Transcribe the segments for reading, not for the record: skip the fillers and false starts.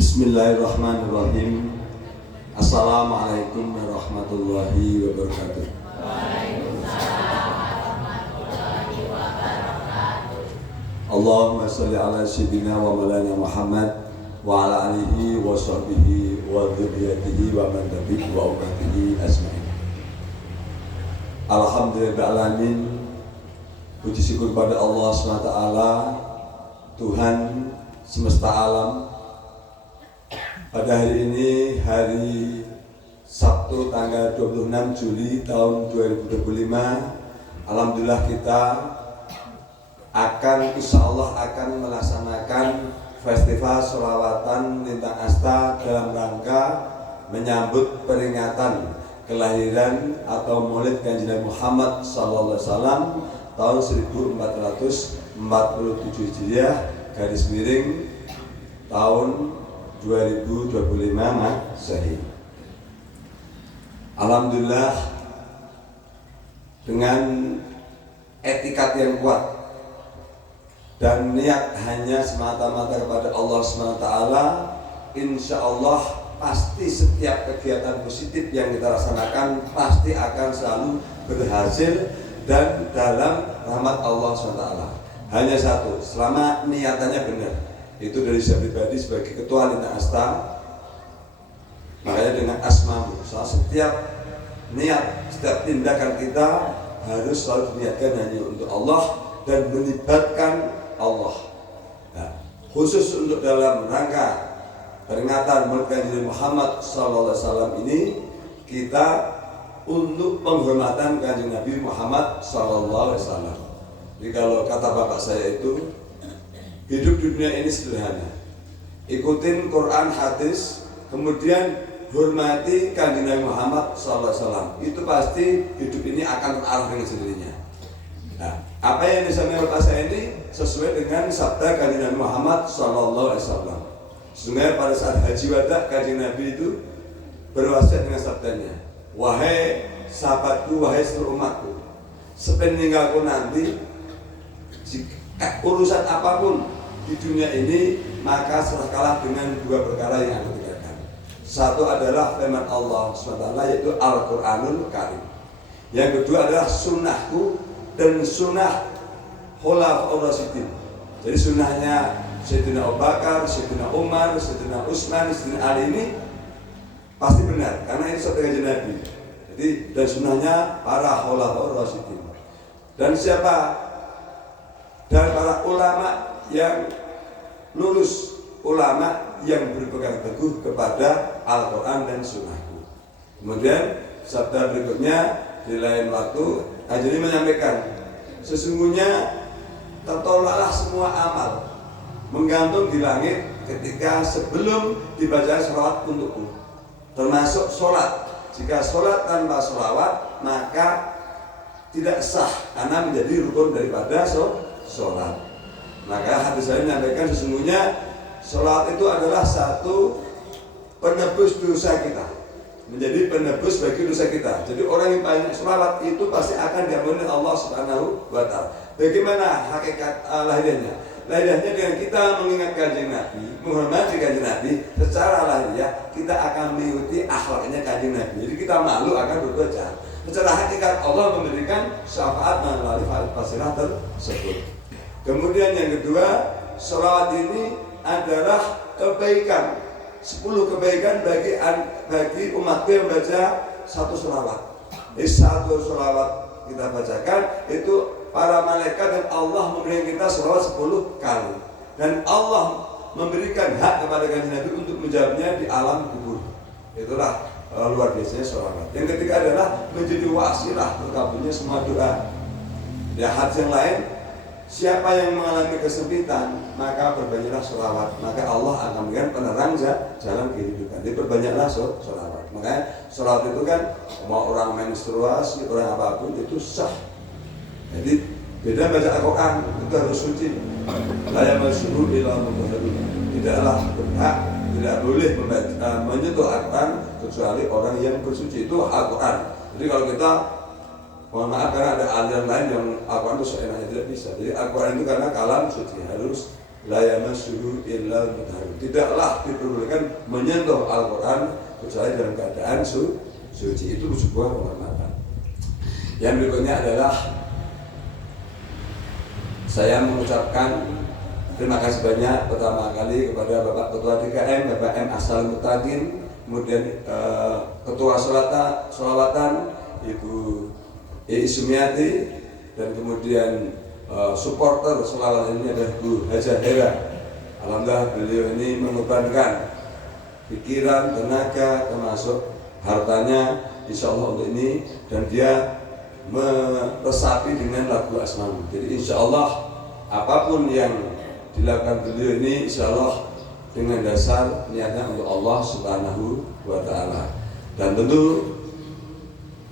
Bismillahirrahmanirrahim. Assalamualaikum warahmatullahi wabarakatuh. Allahumma salli ala sayyidina wa maulana Muhammad wa ala alihi wa sahbihi wa dzurriyyatihi wa man tabi'ahum wa ummatihi ajmain. Alhamdulillahirrahmanirrahim. Puji syukur pada Allah SWT, Tuhan semesta alam. Pada hari ini, hari Sabtu tanggal 26 Juli tahun 2025, alhamdulillah kita insya Allah akan melaksanakan festival sholawatan Lintang Asta dalam rangka menyambut peringatan kelahiran atau Maulid Kanjeng Nabi Muhammad SAW tahun 1447 Hijriah garis miring tahun 2025 Masehi. Alhamdulillah dengan etikat yang kuat dan niat hanya semata-mata kepada Allah SWT, insya Allah pasti setiap kegiatan positif yang kita laksanakan pasti akan selalu berhasil dan dalam rahmat Allah SWT. Hanya satu, selama niatannya benar. Itu dari saya pribadi sebagai ketua Lintang Asta, makanya dengan asmamu, setiap niat, setiap tindakan kita harus selalu diniatkan hanya untuk Allah dan melibatkan Allah. Nah, khusus untuk dalam rangka peringatan Maulid Kanjeng Muhammad SAW ini, kita untuk penghormatan Kanjeng Nabi Muhammad SAW. Jadi kalau kata bapak saya itu, hidup di dunia ini sederhana. Ikutin Quran, hadis, kemudian hormati Kanjeng Nabi Muhammad SAW. Itu pasti hidup ini akan terarah dengan sendirinya. Nah, apa yang disampaikan bapak saya ini sesuai dengan sabda Kanjeng Nabi Muhammad SAW. Sesungguhnya pada saat haji wada, Kanjeng Nabi itu berwasiat dengan sabdanya, wahai sahabatku, wahai seluruh umatku, sepeninggalku nanti, urusan apapun di dunia ini, maka serahkanlah dengan dua perkara yang aku tinggalkan. Satu adalah firman Allah SWT, yaitu Al-Quranul Karim. Yang kedua adalah sunnahku dan sunnah Khulafaur Rasyidin. Jadi sunnahnya Sayyidina Abu Bakar, Sayyidina Umar, Sayyidina Utsman, Sayyidina Ali ini pasti benar karena itu sabda Kanjeng Nabi. Jadi dan sunnahnya para Khulafaur Rasyidin. Dan siapa dan para ulama yang lulus, ulama yang berpegang teguh kepada Al-Quran dan Sunnahku. Kemudian sabda berikutnya di lain waktu Kanjeng Nabi menyampaikan, sesungguhnya tertolaklah semua amal menggantung di langit ketika sebelum dibaca sholawat untukku, termasuk sholat. Jika sholat tanpa sholawat maka tidak sah karena menjadi rukun daripada sholat. Maka hadis saya menyampaikan sesungguhnya sholat itu adalah satu penebus dosa kita, menjadi penebus bagi dosa kita. Jadi orang yang banyak sholawat itu pasti akan diampuni Allah Subhanahu wa Ta'ala. Bagaimana hakikat lahirnya? Lahirnya dengan kita mengingat Kanjeng Nabi, menghormati Kanjeng Nabi. Secara lahiriah kita akan mengikuti akhlaknya Kanjeng Nabi. Jadi kita malu akan berbuat jahat. Secara hakikat Allah memberikan syafaat melalui fasilah tersebut. Kemudian yang kedua, sholawat ini adalah kebaikan, 10 kebaikan bagi umat yang membaca satu sholawat. Jadi satu sholawat kita bacakan itu para malaikat dan Allah memberikan kita sholawat 10 kali. Dan Allah memberikan hak kepada Kanjeng Nabi untuk menjawabnya di alam kubur. Itulah luar biasanya sholawat. Yang ketiga adalah menjadi wasilah terkabulnya semua doa. Di hadis yang lain, siapa yang mengalami kesempitan maka perbanyaklah sholawat, maka Allah akan memberikan penerang jalan kehidupan. Jadi perbanyaklah sholawat. Makanya sholawat itu kan mau orang menstruasi, orang apapun itu sah. Jadi beda baca Al-Quran itu harus suci. La yamassuhu illa mutahharun. Tidaklah berhak, tidak boleh menyentuh Al-Quran kecuali orang yang bersuci. Itu Al-Quran. Jadi kalau kita, mohon maaf karena ada aliran lain yang Al-Quran itu seenaknya tidak bisa. Jadi Al-Quran itu karena kalam suci harus la yamassuhu illal mutahharun. Tidaklah diperbolehkan menyentuh Al-Quran kecuali dalam keadaan suci. Itu sebuah penghormatan. Yang berikutnya adalah saya mengucapkan terima kasih banyak pertama kali kepada Bapak Ketua DKM, Bapak M. Asal Mutakin, kemudian Ketua Sholawatan Ibu E. Sumiati, dan kemudian supporter sholawat ini adalah Bu Haja Hera. Alhamdulillah beliau ini mengorbankan pikiran, tenaga, termasuk hartanya insya Allah untuk ini, dan dia meresapi dengan lagu Asmaul. Jadi insya Allah apapun yang dilakukan beliau ini insya Allah dengan dasar niatnya untuk Allah Subhanahu wa Ta'ala. Dan tentu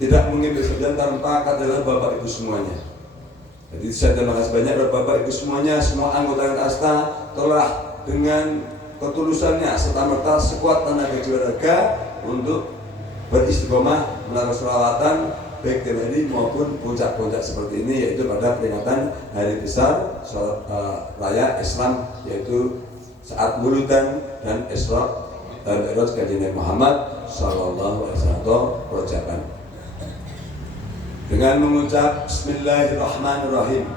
tidak mungkin bisa tanpa kata Bapak Ibu semuanya. Jadi saya terima kasih banyak kepada Bapak Ibu semuanya, semua anggota Asta telah dengan ketulusannya serta merta sekuat tenaga jiwa raga untuk beristiqomah melakukan sholawatan baik di hari maupun puncak-puncak seperti ini, yaitu pada peringatan hari besar raya Islam, yaitu saat Maulidan dan Isra dan Mi'raj Kanjeng Nabi Muhammad sallallahu alaihi wasallam perojakan. Dengan mengucap Bismillahirrahmanirrahim,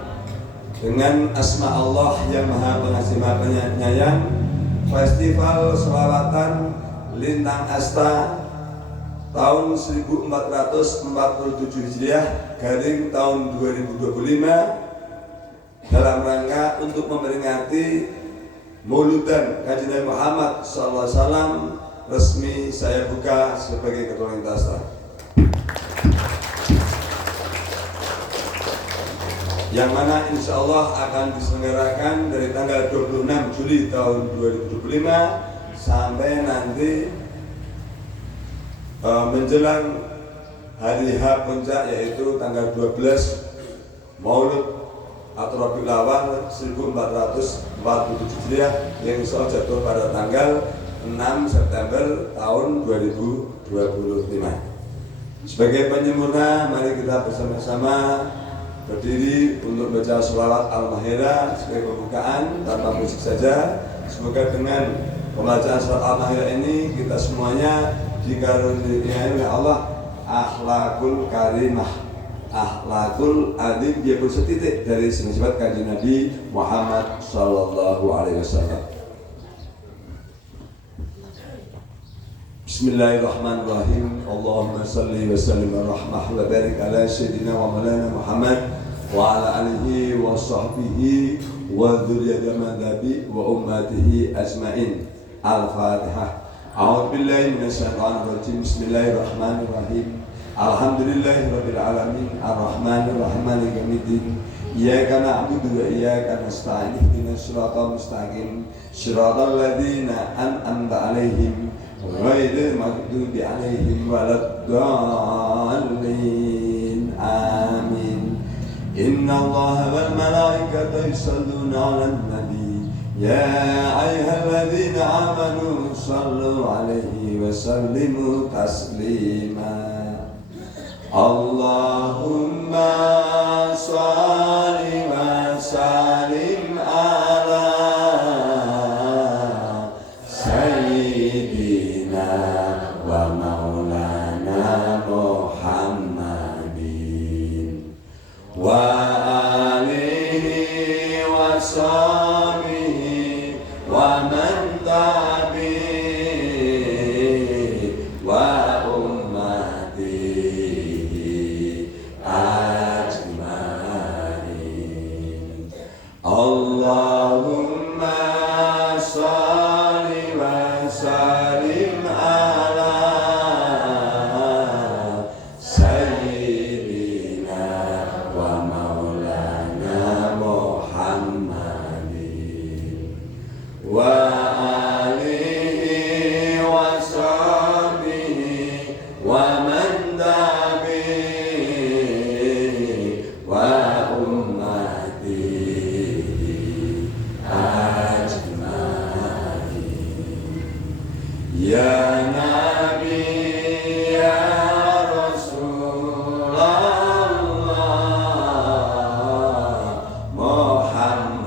dengan asma Allah yang Maha Pengasih Maha Penyayang, Festival Sholawatan Lintang Asta tahun 1447 Hijriah garing tahun 2025 dalam rangka untuk memperingati Maulidan Kanjeng Nabi Muhammad SAW resmi saya buka sebagai Ketua Lintas. Yang mana insya Allah akan diselenggarakan dari tanggal 26 Juli tahun 2025 sampai nanti menjelang hari H puncak, yaitu tanggal 12 Maulud atau Rabiul Awal 1447 Hijriah yang insya Allah jatuh pada tanggal 6 September tahun 2025. Sebagai penyempurna, mari kita bersama-sama berdiri untuk baca sholawat Al-Mahirah sebagai pembukaan tanpa musik saja. Semoga dengan pembacaan sholawat Al-Mahirah ini kita semuanya dikaruniai oleh Allah akhlakul karimah, akhlakul adib, dia pun setitik dari sifat Kanjeng Nabi Muhammad sallallahu alaihi wasallam. Bismillahirrahmanirrahim. Allahumma salli wa sallim wa rahmah wa barik ala sayyidina wa maulana Muhammad wa ala alihi wa sahbihi wa dzurriyyati madhabi wa ummatihi ajmain. Al-Fatihah. A'udzu billahi minasyaitonir rajim. Bismillahirrahmanirrahim. Alhamdulillahirabbil alamin arrahmanir rahim maliki yaumiddin. Iyyaka na'budu wa iyyaka nasta'in. Ihdinas siratal mustaqim. Shiratal ladzina an'amta 'alaihim ghairil maghdubi 'alaihim waladdallin. Amin. Innallaha wal malaikata yusholluna 'alan nabi. Ya ayyuhalladzina amanu shallu 'alaihi wa sallimu taslima. Allahumma sholli wa sallim ala sayyidina wa maulana Muhammadin wa alihi wa sahbihi wa man tabi'i wa Allahumma sholli wa sallim ala sayyidina wa maulana Muhammadin wa alihi wa sahbihi wa man tabi'i wa ya Nabi ya Rasulullah Muhammadar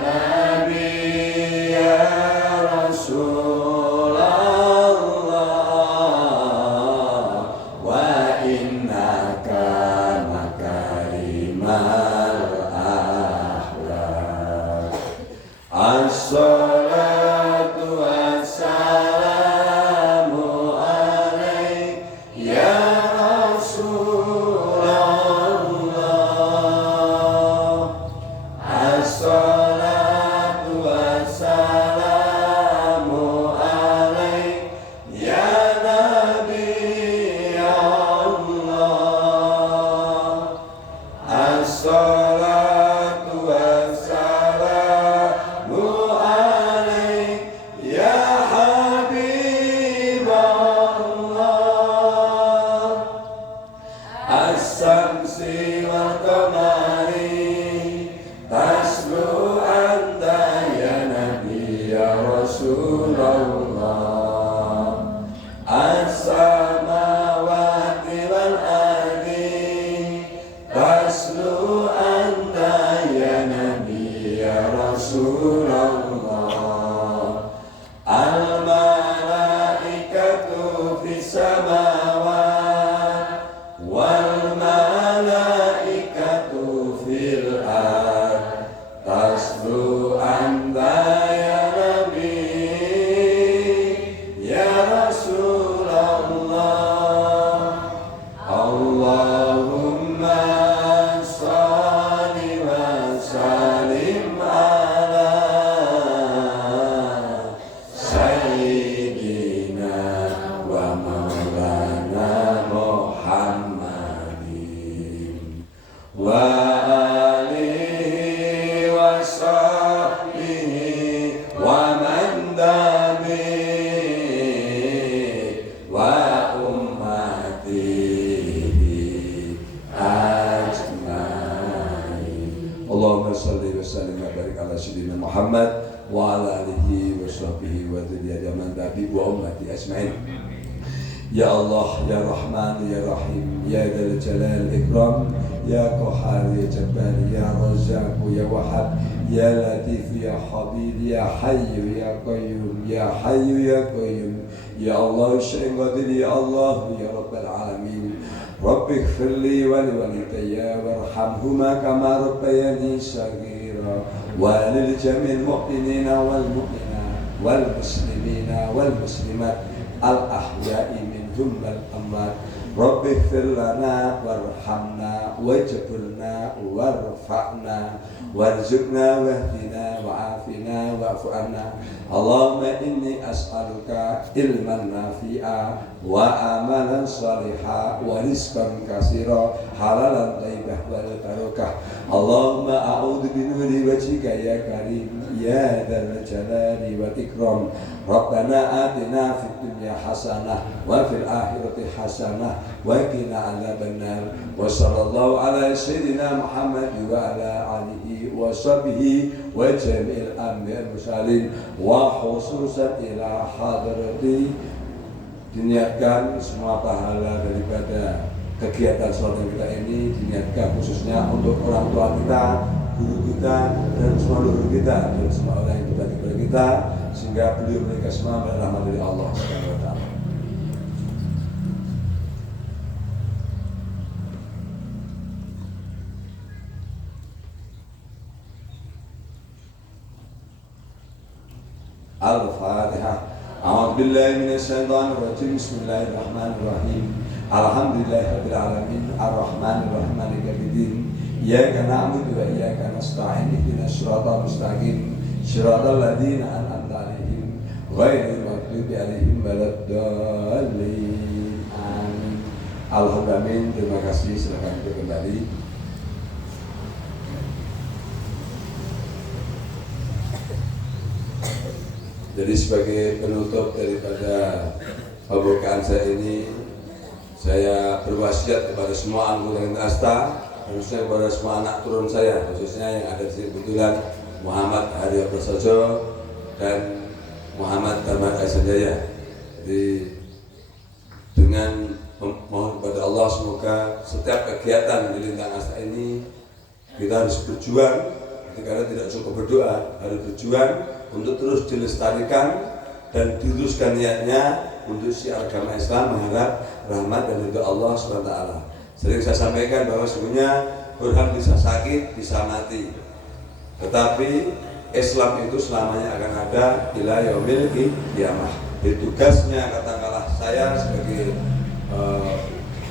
Nabi ya Rasulullah wa innaka makarimal akhlak. As-salatu wassalamu alaik ya Rasulullah. As-salatu wassalamu alaik ya Nabi Allah. As-salatu wassalamu alaik ya Habib Allah. As-samsi wal qamari taslu anta ya Nabi ya Rasulullah. As-samawati wal ardi taslu anta ya Nabi ya Rasulullah. Al-malaikatu fis samawat wal malaikatu fil ard taslu anta ya Nabi ya Rasulullah. Allahumma salli wa sallim ala sayyidina wa maulana Muhammadin wa alihi wa sahbihi wa man tabi'i wa ummatihi ajma'in. Allahumma salli wa sallim wa barik ala sayyidina Muhammad wa ala alihi wa sahbihi wa dzurriyyati man tabi'i wa ummati ajma'in. Ya Allah, Ya Rahman, Ya Rahim, Ya Dzal Jalal Ikram, Ya Qahhar, Ya Jabbar, Ya Razzaq, Ya Wahhab, Ya Latif, Ya Habib, Ya Hayyu, Ya Qayyum, Ya Hayyu, Ya Qayyum, Ya Allah, Syekh Qadir, Ya Allah, Ya Rabbal Alamin. Rabbi ighfirli wa liwalidayya warhamhuma kama rabbayani shaghira wa lil jamil mu'minina wal mu'minat wal muslimina wal muslimat al ahya'i minhum wal amwat. Rabbi ighfir lana warhamna wajburna warfa'na warzuqna wahdina wa'afina wa'fu anna. Allahumma inni as'aluka ilman nafi'a wa amalan salihah wa rizqan katsira halalan thayyibah wal barakah. Allahumma a'udzu bi nuri wajhika ya karim ya dzal jalali wal ikram. Rabbana atina fid dunya hasanah wa fil akhirati hasanah wa qina adzabannar. Wa sallallahu ala sayyidina Muhammad wa ala alihi wa sahbihi wa jami'il anbiya'i mursalin wa khususan ila hadrati. Diniatkan semua pahala daripada kegiatan sholat kita ini diniatkan khususnya untuk orang tua kita, guru kita, dan semua leluhur kita dan semua orang yang berbakti kepada kita, sehingga beliau mereka semua berrahmat dari Allah Subhanahu wa taala. Al-Fatihah. A'udzu billahi minasy syaithanir rajim. Bismillahirrahmanirrahim. Alhamdulillahirabbil alamin arrahmanir rahim maliki yaumiddin. Iyyaka na'budu wa iyyaka nasta'in ihdinas siratal mustaqim siratal ladzina an'amta 'alaihim ghairil maghdubi 'alaihim waladdallin. Amin. Alhamdulillah. Terima kasih. Silakan duduk kembali. Jadi sebagai penutup daripada pembukaan saya ini, saya berwasiat kepada semua anggota Asta, khususnya kepada semua anak turun saya, khususnya yang ada di sini kebetulan Muhammad Haryo Prasojo dan Muhammad Damar Sanjaya. Jadi dengan mohon kepada Allah semoga setiap kegiatan di lintang Asta ini kita harus berjuang Karena tidak cukup berdoa, harus berjuang untuk terus dilestarikan dan diluruskan niatnya untuk si agama Islam mengharap rahmat dan ridho Allah SWT. Sering saya sampaikan bahwa sebenarnya Burhan bisa sakit, bisa mati, tetapi Islam itu selamanya akan ada ila yaumil qiyamah. Jadi tugasnya katakanlah saya sebagai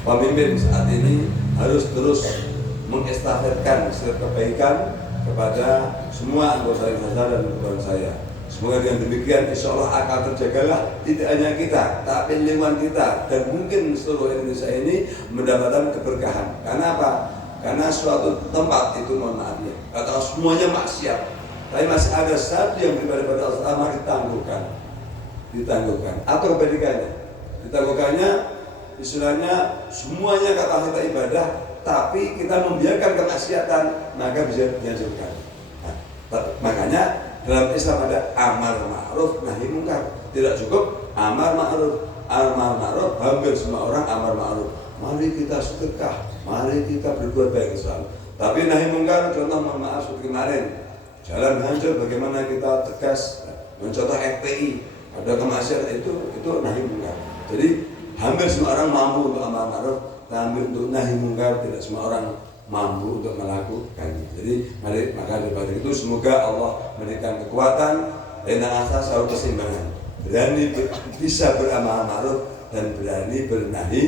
pemimpin saat ini harus terus mengestafetkan setiap kebaikan kepada semua anggota bangsa dan kepada saya. Semoga dengan demikian insya Allah akan terjagalah tidak hanya kita, tapi lingkungan kita dan mungkin seluruh Indonesia ini mendapatkan keberkahan. Karena apa? Karena suatu tempat itu mohon maaf ya, atau semuanya maksiat, tapi masih ada satu yang beribadah pada Allah maka ditangguhkan. Atau kebalikannya, ditangguhkannya istilahnya semuanya kata-kata ibadah, tapi kita membiarkan kemaksiatan maka bisa dihancurkan. Nah, makanya dalam Islam ada amar ma'ruf nahi munkar. Tidak cukup amar ma'ruf. Amar ma'ruf hampir semua orang amar ma'ruf. Mari kita sedekah, mari kita berbuat baik Islam. Tapi nahi munkar, contoh mohon maaf seperti kemarin jalan hancur, bagaimana kita tegas mencontoh FPI ada kemaksiatan itu nahi munkar. Jadi hampir semua orang mampu untuk amar ma'ruf, tapi untuk nahi munkar tidak semua orang mampu untuk melakukan. Jadi maka daripada itu semoga Allah memberikan kekuatan dan asas selalu keseimbangan, berani bisa beramal ma'ruf dan berani bernahi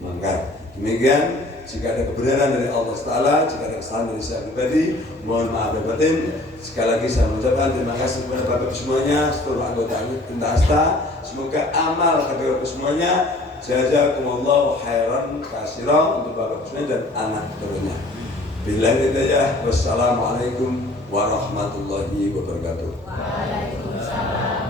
munkar. Demikian, jika ada kebenaran dari Allah Taala, jika ada kesalahan dari saya pribadi, mohon maaf dan batin. Sekali lagi saya mengucapkan terima kasih kepada Bapak semuanya, seluruh anggota Tinta Asta. Semoga amal Bapak semuanya jazakumullahu khairan katsiran untuk Bapak semuanya dan anak turunnya. Billahi hidayah. Wassalamualaikum warahmatullahi wabarakatuh. Waalaikumsalam.